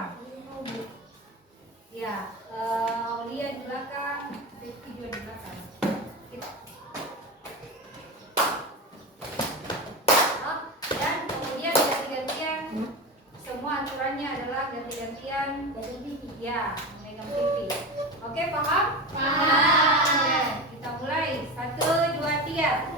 belakang. Ya, Aulia di belakang, Rifki juga di belakang. Dan kemudian ganti-gantian, semua aturannya adalah ganti-gantian. Ya, memegang pipi. Oke, paham? Paham. Oke, kita mulai. 1, 2, 3.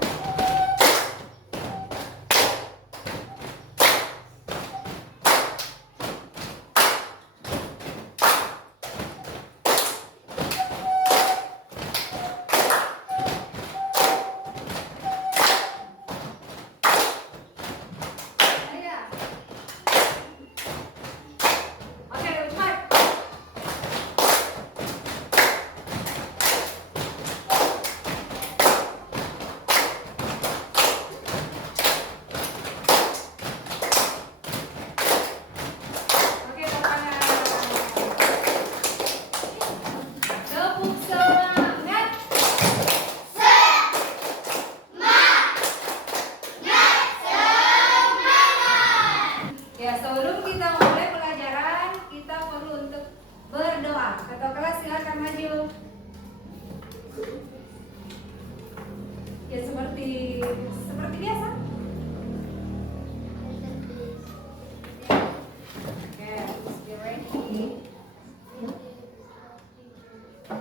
Ya seperti biasa. Oke, be ready.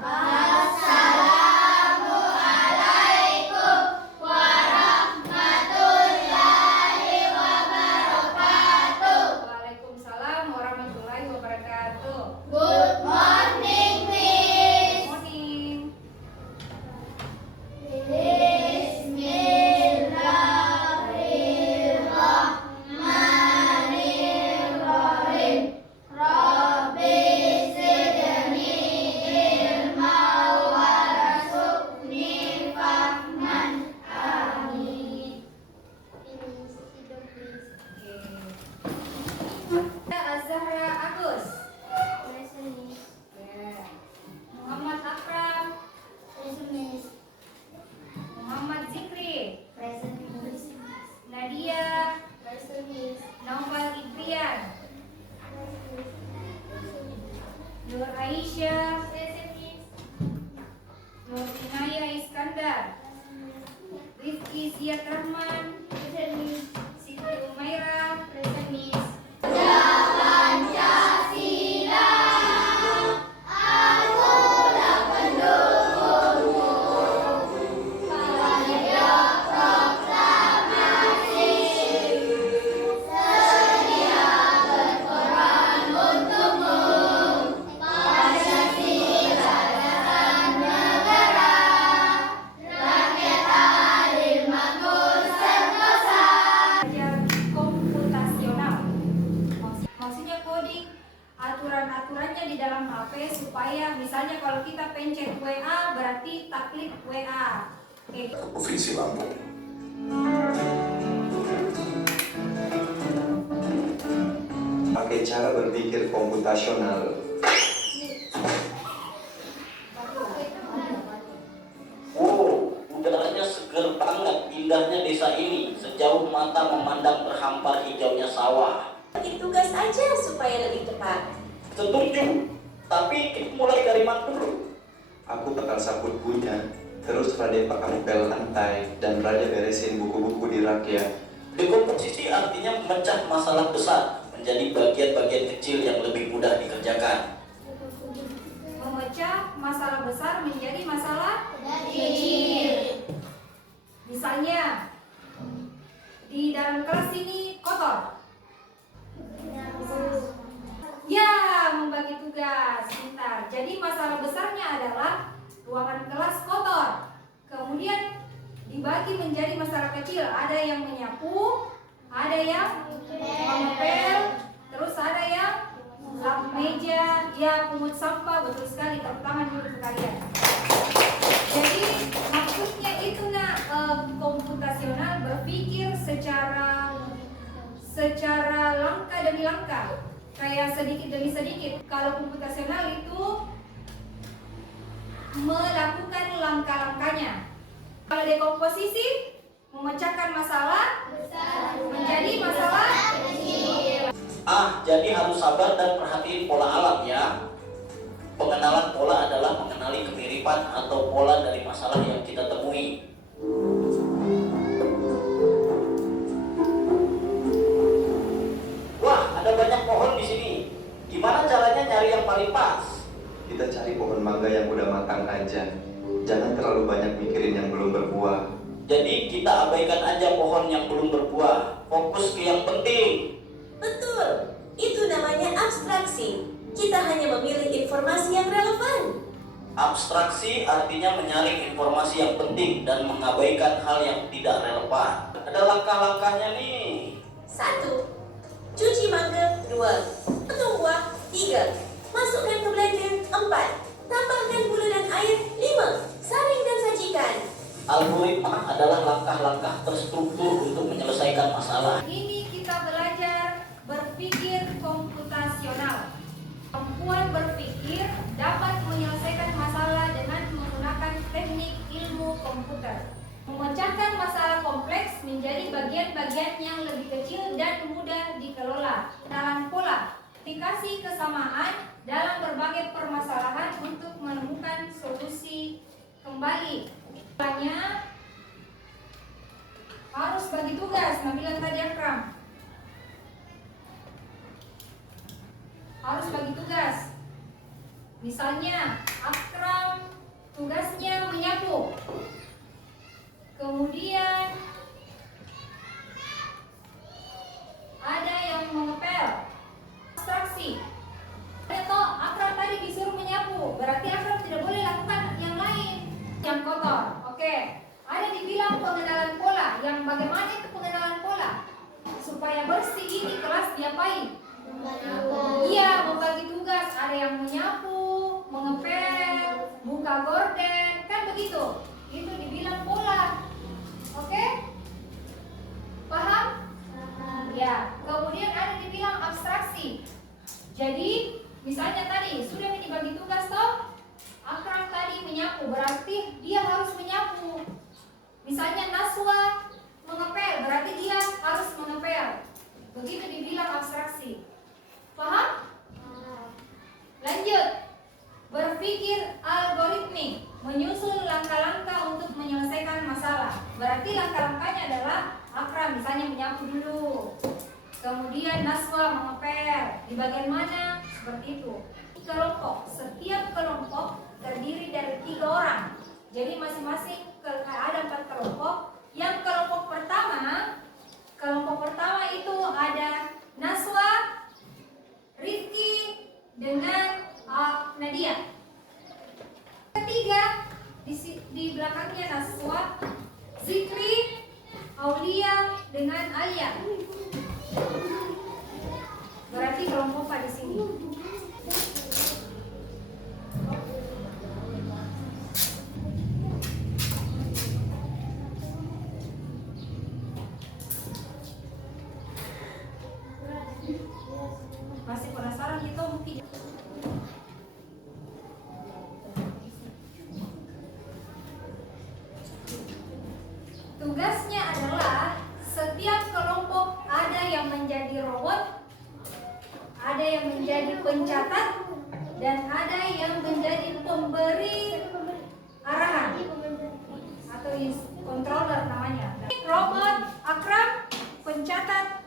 Assalamualaikum warahmatullahi wabarakatuh. Waalaikumsalam warahmatullahi wabarakatuh. Good morning, Miss. Morning. Bismillahirrahmanirrahim. Rabbi zidni ilma warzuqni fahman. Amin. Az-Zahra Agus. Muhammad Akram. Muhammad Zikri. Nadia. Naufal Ibrian. Nur Aisyah. Nur Inaya Iskandar. Rifki Ziad Rahman. Siti Umaira. Pancasila, akulah pendukungmu. Pada proklamasi, sedia berkorban untukmu. Pancasila dasar negara, rakyat adil makmur sentosa. Belajar komputasional. Maksudnya coding, aturan-aturannya di dalam HP supaya misalnya kalau kita pencet WA berarti tak klik WA. Oke. Provinsi Lampung. Pakai cara berpikir komputasional. Udaranya seger banget, indahnya desa ini. Sejauh mata memandang terhampar hijaunya sawah. Bagi tugas aja supaya lebih cepat. Setuju, tapi kita mulai dari mana dulu? Aku bakal sabut punya, terus Raden bakal pel lantai, dan Raja beresin buku-buku di rak ya. Dekomposisi artinya memecah masalah besar menjadi bagian-bagian kecil yang lebih mudah dikerjakan. Memecah masalah besar menjadi masalah Kecil. Misalnya di dalam kelas ini kotor. Ya, membagi tugas. Pintar. Jadi masalah besarnya adalah ruangan kelas kotor. Kemudian dibagi menjadi masalah kecil. Ada yang menyapu, ada yang mengepel, terus ada yang lap meja, ya pungut sampah. Betul sekali, tepuk tangan dulu untuk kalian. Jadi maksudnya itu komputasional berpikir secara langkah demi langkah, kayak sedikit demi sedikit. Kalau komputasional itu melakukan langkah-langkahnya. Kalau dekomposisi memecahkan masalah menjadi masalah kecil. Jadi harus sabar dan perhatiin pola alam ya. Pengenalan pola adalah mengenali kemiripan atau pola dari masalah yang kita temui. Wah, ada banyak pohon di sini. Gimana caranya nyari yang paling pas? Kita cari pohon mangga yang udah matang aja. Jangan terlalu banyak mikirin yang belum berbuah. Jadi kita abaikan aja pohon yang belum berbuah. Fokus ke yang penting. Betul, itu namanya abstraksi. Kita hanya memilih informasi yang relevan. Abstraksi artinya menyaring informasi yang penting dan mengabaikan hal yang tidak relevan. Ada langkah-langkahnya nih. 1. Cuci mangga. 2. Potong buah. 3. Masukkan ke blender. 4. Tambahkan gula dan air. 5. Saring dan sajikan. Algoritma adalah langkah-langkah terstruktur untuk menyelesaikan masalah. Ini kita belajar berpikir komputasional. Kemampuan berpikir dapat menyelesaikan masalah dengan menggunakan teknik ilmu komputer. Memecahkan masalah kompleks menjadi bagian-bagian yang lebih kecil dan mudah dikelola. Kenalan pola, aplikasi kesamaan dalam berbagai permasalahan untuk menemukan solusi kembali. Hanya harus bagi tugas, Nabila tadi Akram. Harus bagi tugas. Misalnya, Akram tugasnya menyapu. Kemudian ada yang mengepel. Abstraksi. Atau Akram tadi disuruh menyapu, berarti Akram tidak boleh lakukan yang lain. Yang kotor. Oke. Ada dibilang pengenalan pola. Yang bagaimana itu pengenalan pola? Supaya bersih ini kelas diapain? Iya, membagi tugas. Ada yang menyapu, mengepel, buka gorden, kan begitu. Itu dibilang pola. Oke? Paham? Ya. Kemudian ada dibilang abstraksi. Jadi, misalnya tadi sudah dibagi tugas toh? Akram tadi menyapu, berarti dia harus menyapu. Misalnya Naswa mengepel, berarti dia harus mengepel. Begitu dibilang abstraksi. Paham? Lanjut. Berpikir algoritmik, menyusun langkah-langkah untuk menyelesaikan masalah. Berarti langkah-langkahnya adalah Akram misalnya menyapu dulu. Kemudian Naswa mengepel. Di bagian mana? Seperti itu. Kelompok. Setiap kelompok terdiri dari 3 orang. Jadi masing-masing ada 4 kelompok. Yang kelompok pertama itu ada Naswa, Rifki dengan Nadia. Ketiga di belakangnya Naswa, Zikri, Aulia dengan Alia. Berarti kelompok pada sini. Masih penasaran kita mungkin? Tugasnya adalah setiap kelompok ada yang menjadi robot, ada yang menjadi pencatat, dan ada yang menjadi pemberi arahan atau controller namanya. Robot Akram pencatat,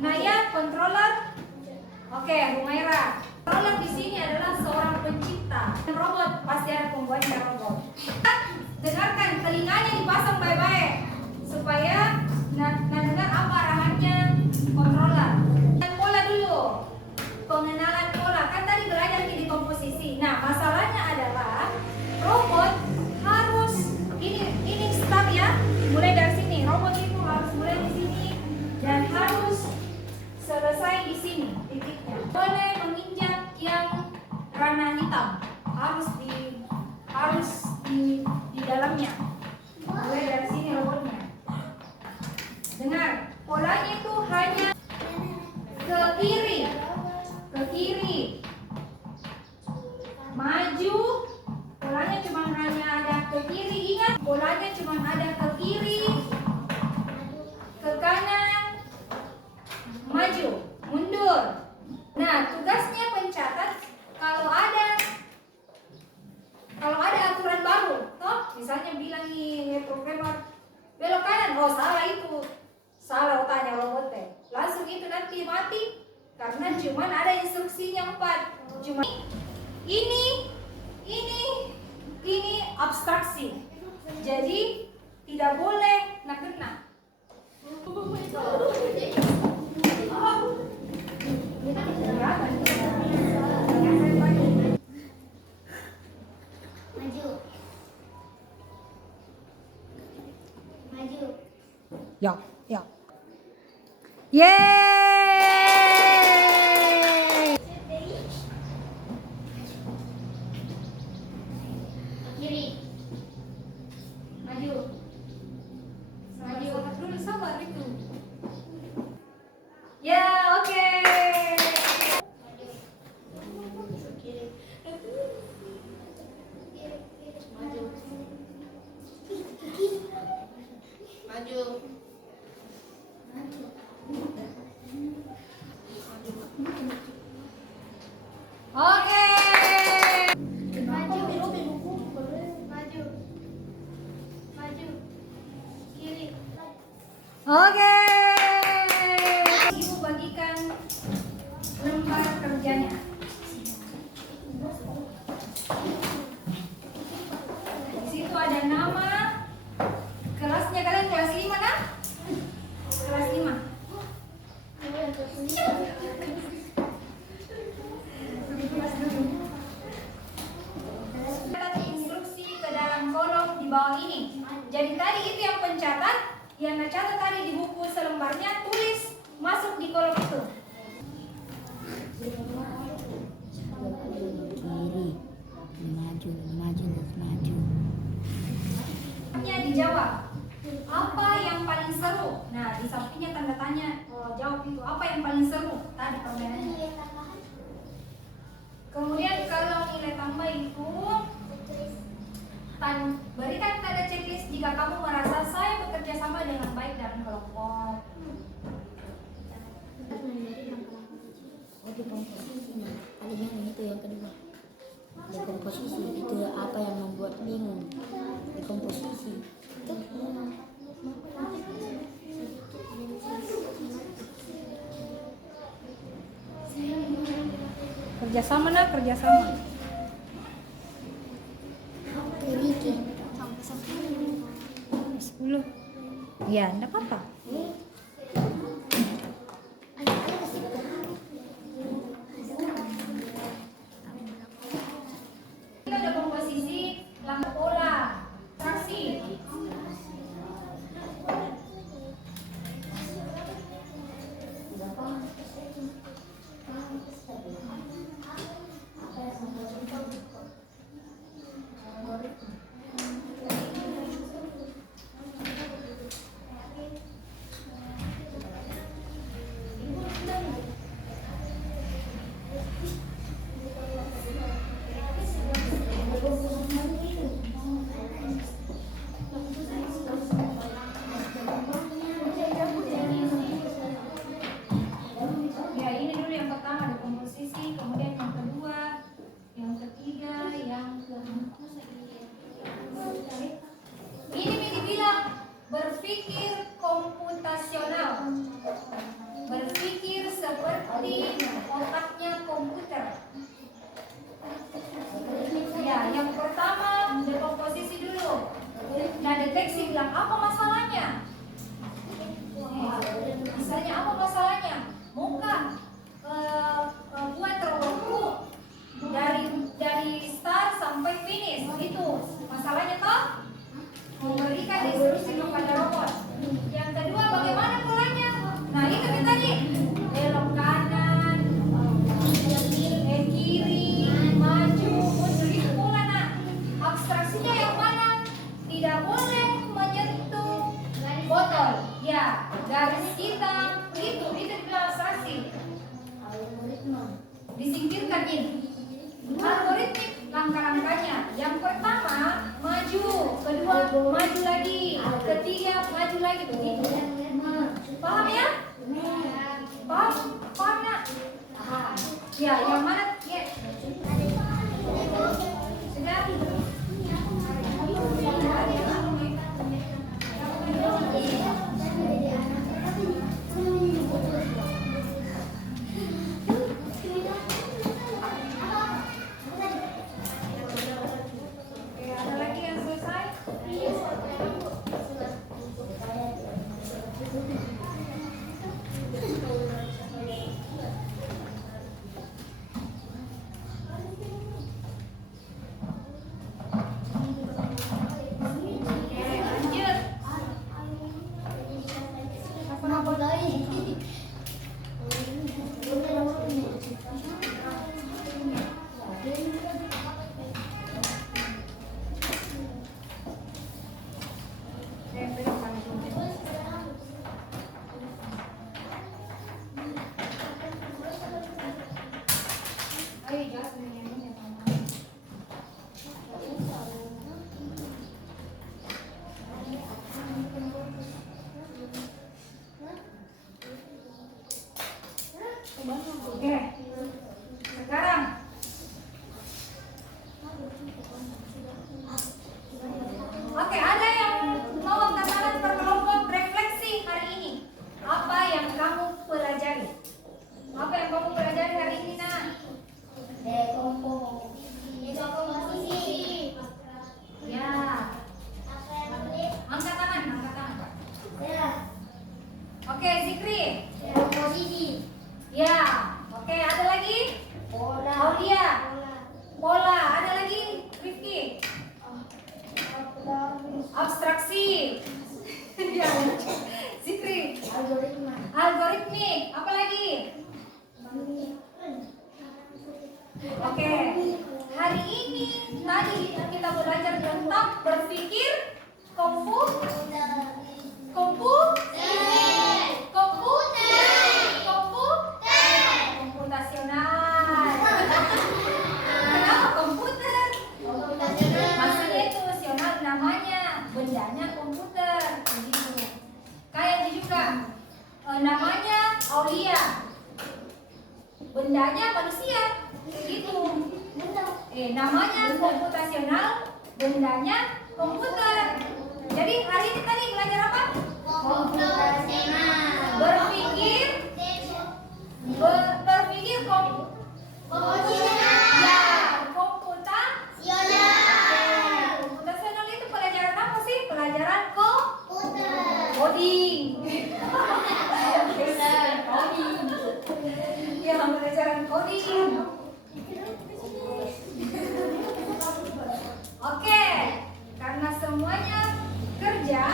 Naya controller. Oke, Humaira. Controller di sini adalah seorang pencipta. Robot pasti ada pembuatnya robot. Dengarkan, telinganya dipasang baik-baik supaya dengar apa arahannya controller. Pola dulu. Pengenalan pola. Kan tadi belajar di komposisi. Nah, masalahnya adalah robot harus ini start ya. Mulai dari sini. Robot itu harus mulai di sini dan harus selesai di sini titiknya. Boleh menginjak yang ranah hitam. Harus di dalamnya. Mulai dari sini robotnya. Dengar, polanya itu hanya karena cuman ada instruksinya 4. Cuma ini abstraksi. Jadi tidak boleh nak kena. Maju. Maju. Ya, ya. Yeay! Kiri. Maju. Maju dulu, sabar itu. Ya, oke. Kiri. Maju. Oke. Maju. Maju. Maju. Kiri. Oke. Ibu bagikan lembar kerjanya. Di situ ada nama. Kelasnya kalian kelas 5 kan? Kelas 5. Catat instruksi ke dalam kolom di bawah ini. Jadi tadi itu yang pencatat, yang catat tadi di buku selembarnya, tulis masuk di kolom itu. Maju. Nya dijawab. Apa yang paling seru? Nah, di sampingnya tanda tanya. Jawab itu. Apa yang paling seru? Tadi permainannya. Kemudian kalau nilai tambah itu berikan tanda checklist jika kamu merasa saya bekerja sama dengan baik dalam kelompok. Dekomposisinya paling yang itu yang kedua. Dekomposisi itu apa yang membuat bingung. Dekomposisi. Kerjasama nak, kerjasama. Keliki. 10. Ya, enggak apa-apa. Kita ada komposisi lampu pola, traksi. Ya, ini dulu yang pertama ada komposisi, kemudian yang kedua, yang ketiga, yang keempat. Ini dibilang berpikir komputasional. Berpikir seperti otaknya komputer. Ya, yang pertama dekomposisi dulu. Nah, deteksi bilang apa masalahnya? Misalnya apa masalahnya? Muka buat terlalu dari start sampai finish itu masalahnya toh, memberikan instruksi kepada robot. Yang kedua, bagaimana polanya? Nah, itu kan tadi belok kanan, kiri, maju, mundur, itu pola. Nah, abstraksinya yang mana? Tidak boleh menyentuh botol. Ya, garis hitam itu dibilang abstraksi. Disingkirkan ini. Algoritmik langkah-langkahnya. Yang pertama maju, kedua maju lagi, ketiga maju lagi, begitu. Paham ya? Paham? Paham nak? Ya, yang mana? Ya. Sudah. Oke. Sekarang ada yang mau angkat tangan per kelompok refleksi hari ini. Apa yang kamu pelajari? Apa yang kamu pelajari hari ini, Nak? Dekomposisi. Ya. Angkat tangan, Pak. Oke, Zikri. Dekomposisi. Ya. Oke, ada lagi? Pola. Aulia. Pola. Ada lagi? Rifki. Abstraksi. Ya. Zikri. Algoritma. Algoritmik. Apa lagi? Oke. Hari ini tadi kita belajar tentang berpikir komputasional. Kenapa komputer? Maksudnya itu rasional, namanya bendanya komputer. Begitu. Kayak juga namanya Aulia, bendanya manusia. Begitu. Namanya komputasional, bendanya komputer. Jadi hari ini tadi belajar apa? Berpikir ya, komputasional itu pelajaran apa sih? Pelajaran coding. Ya, pelajaran coding. Oke, karena semuanya kerja,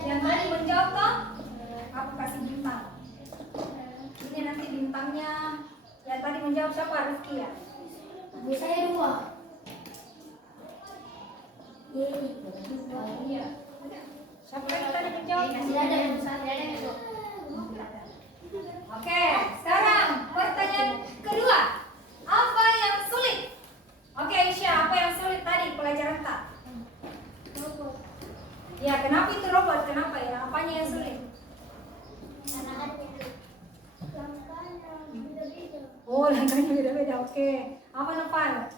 yang tadi menjawab toh, aku kasih bintang. Ini nanti bintangnya. Yang tadi menjawab siapa? Rifki ya? Saya 2. Iya. Siapa lagi tadi menjawab? Oke, sekarang pertanyaan kedua. Apa yang sulit? Oke, Aisyah, apa yang sulit tadi pelajaran tak? Ya, kenapa itu robot? Kenapa ya? Apanya yang sulit? Oh, langkahnya beda-beda. Oke. Apa Nopal?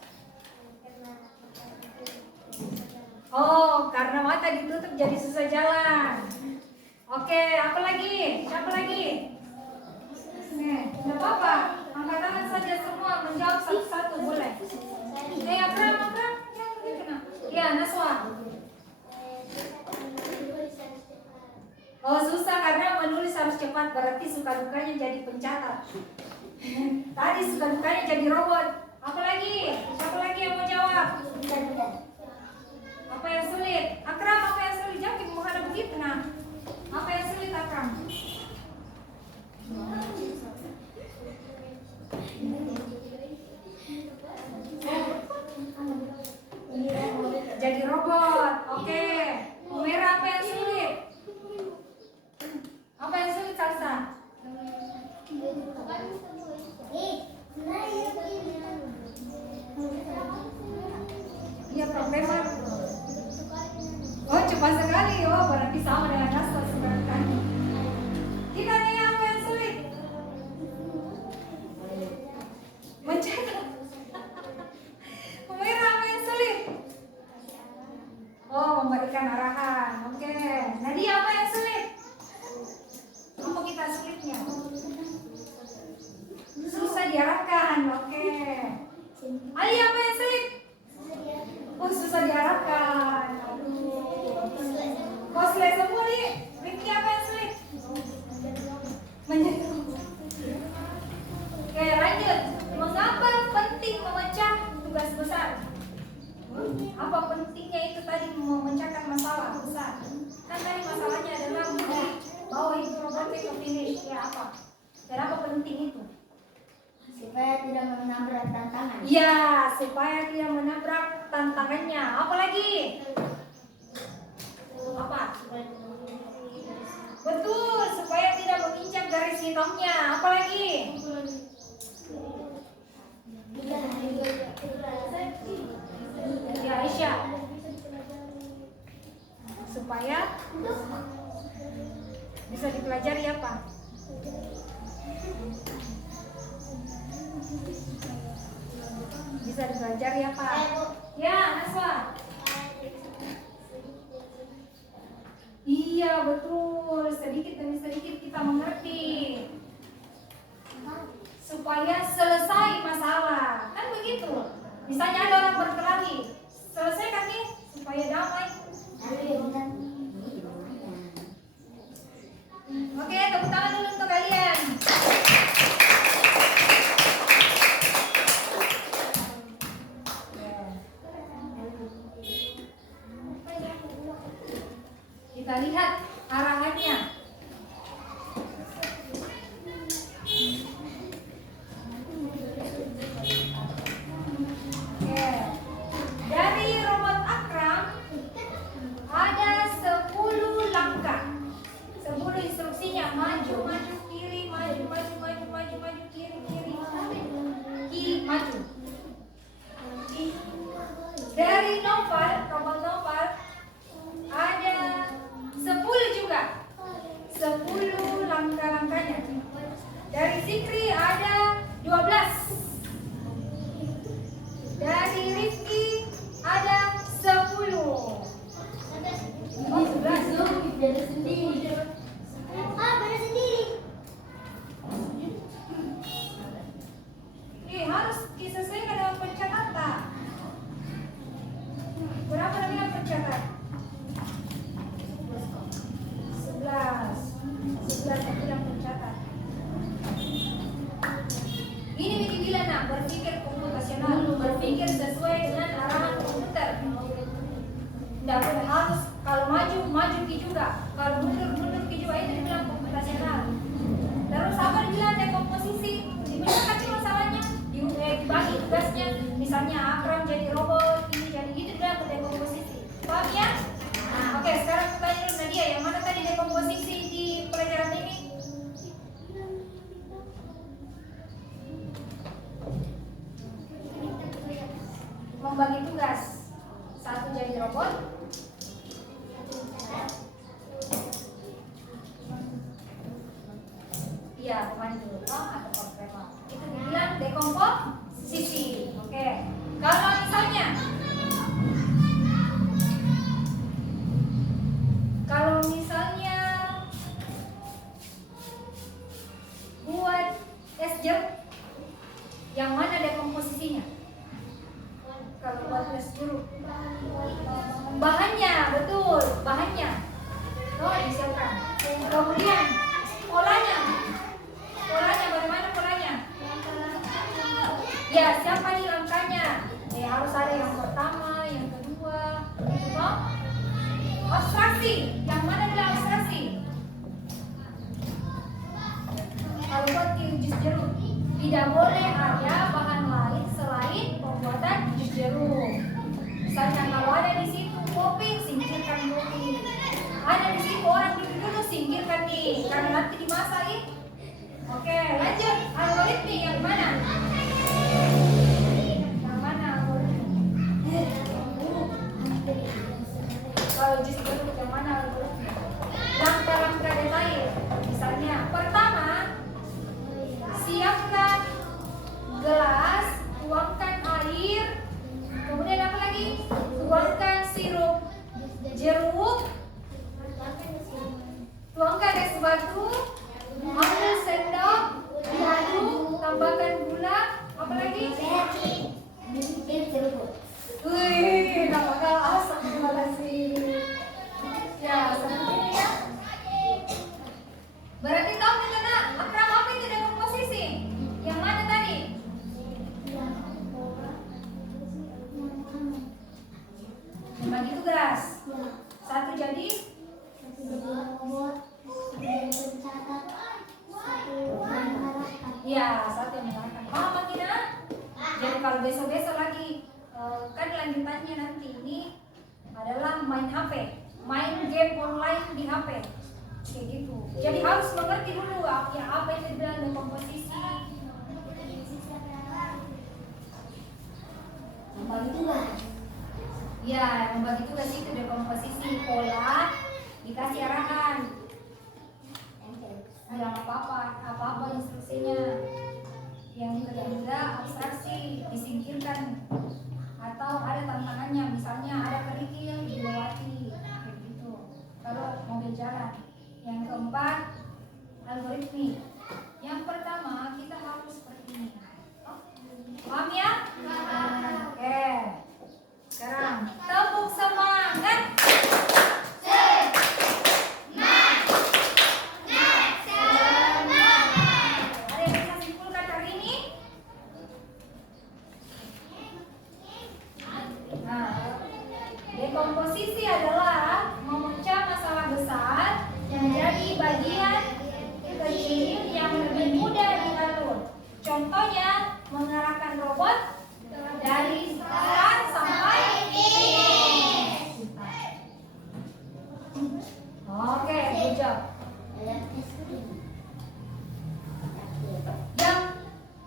Oh, karena mata ditutup jadi susah jalan. Oke, apa lagi? Siapa lagi? Nih, tidak apa-apa. Angkat tangan saja semua, menjawab satu-satu boleh. Akram, jangan begitu nah. Ya, Naswa. Oh, susah karena menulis harus cepat, berarti suka dukanya jadi pencatat. Tadi suka dukanya jadi robot. Apa lagi? Siapa lagi yang mau jawab? Apa yang sulit? Akram, apa yang sulit? Jangan menghadap begitu nah. Apa yang sulit, Akram? Jadi robot. Oke. Merah, apa yang sulit? Apa yang sulit, Salsa? Iya, programmer. Oh, cepat sekali. Oh, berarti sama dengan Nasa sebenarnya. Kita nih apa yang sulit? Mencatat. Merah, apa yang sulit? Oh, memberikan arahan. Oke. Nadia, apa yang sulit? Apa kita sulitnya? Susah diarahkan. Oke. Ali, apa yang sulit? Oh, susah diarahkan. Kau selesai semua nih. Rifki, apa yang sulit? Menyentuh. Oke, lanjut. Mengapa penting memecah tugas besar? Apa pentingnya itu tadi memecahkan masalah besar? Kan tadi masalahnya adalah bawa itu robotnya ke finish. Ya apa? Kenapa penting itu? Supaya tidak menabrak tantangan. Ya, supaya tidak menabrak tantangannya. Apa lagi? Apa? Betul, supaya tidak menginjak garis hitamnya. Apa lagi? Ya, Aisyah. Supaya bisa dipelajari apa? bisa dipelajari ya Pak. Ya, Naswa. Iya betul, sedikit demi sedikit kita mengerti supaya selesai masalah, kan begitu. Misalnya ada orang berkelahi, selesaikan nih supaya damai. Oke, tepuk tangan dulu untuk kalian. Kita lihat arahannya. Oke. Dari robot Akram ada 10 langkah. 10 instruksinya, maju, maju, kiri, maju, maju, maju, maju, maju, kiri, kiri, maju. Dari Noval, robot Noval ada 10 juga. 10 langkah-langkahnya. Dari Zikri ada 12. Dari Rifki ada 10. Oh, 11 dong, beda sendiri. Beda sendiri. Harus disesuaikan dengan pencatatan. Berapa dengan pencatatan? 11 aku yang mencatat. Ini dibilang nak berpikir komputasional, berpikir sesuai dengan arahan komputer. Tidak boleh harus kalau maju maju juga, kalau mundur juga, itu dibilang komputasional. Terus apa dibilang dekomposisi? Dibilang cuma masalahnya dibagi tugasnya. Misalnya Akram jadi robot, ini jadi gitu, dibilang dekomposisi. Paham ya? Nah, oke, sekarang kita tanya dulu Nadia, yang mana tadi dekomposisi di pelajaran ini? Membagi tugas. Satu jadi robot. Iya, pemandu atau programmer. Itu dibilang dekomposisi. Oke. Kalau misalnya buat es jeruk, yang mana dekomposisinya? Kalau buat es jeruk, bahannya, betul, bahannya. Oh, disiapkan. Kemudian polanya bagaimana polanya? Ya, siapa nih langkahnya? Harus ada yang pertama, yang kedua, gitu. Abstraksi, yang mana adalah abstraksi? Kalau buat jus jeruk, tidak boleh ada bahan lain selain pembuatan jus jeruk. Misalnya kalau ada di situ kopi, singkirkan kopi. Ada di situ orang dulu, singkirkan nih, karena nanti dimasakin. Oke, lanjut. Algoritmi yang mana? Yang mana algoritmi? Kalau jus jeruk yang mana algoritmi? Langkah-langkah detail. Misalnya, pertama, siapkan gelas, tuangkan air, kemudian apa lagi? Tuangkan sirup jeruk, tuangkan es batu, ambil sendok, diaduk, tambahkan gula, apa lagi? Wih, tambahkan asam, terima kasih. Ya, seperti ini ya. Berarti kamu kena Akram apa itu dekomposisi? Yang mana tadi? Membagi tugas. Satu jadi ya, satu yang mengarahkan. Paham tidak? Jadi kalau besok-besok lagi kan lanjutannya nanti ini adalah main HP, main game online di HP. Kayak gitu. Jadi harus mengerti dulu ya apa itu dibilang dekomposisi. Membagi tugas. Ya, membagi tugas itu dekomposisi, pola, dikasih arahan. Bilang apa-apa instruksinya. Yang ketiga abstraksi, disingkirkan contohnya mengarahkan robot dari start sampai finish. Oke, good job. Yang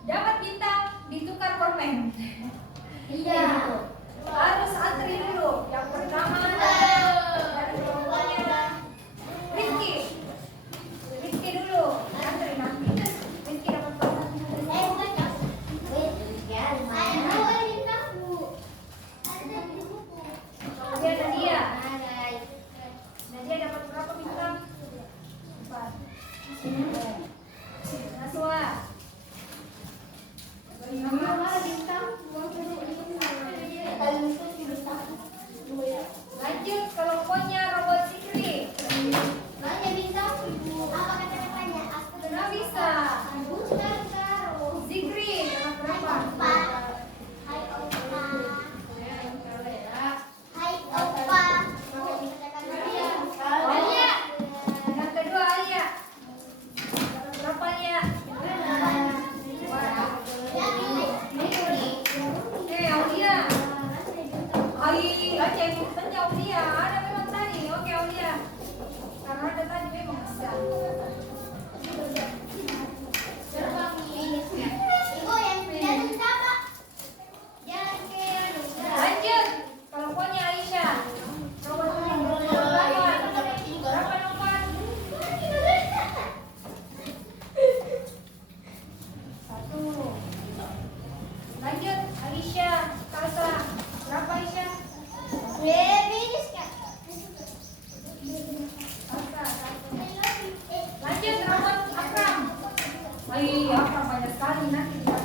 dapat bintang ditukar permen. Iya. Harus antri dulu. Yang pertama dari kelompoknya Rizky. Rizky dulu. Antri nanti. Rizky dapat permen. Kemudian Nadia. Nadia dapat berapa bintang? 4. Naswa. Lanjut kelompoknya robot Zikri. Sudah bisa. Zikri dapat berapa? Yang kedua Alia. Dapat berapa Alia? Aulia. Aja ikutnya Aulia. Ada memang tadi. Oke Aulia. Karena ada tadi memang bisa. Lanjut. Kelompoknya Aisyah. Robot nomor 8. Berapa nomor? 1. Lanjut Aisyah. Kalsa. Berapa Aisyah? Kalsa 1. Lanjut robot Akram. Akram banyak sekali nanti.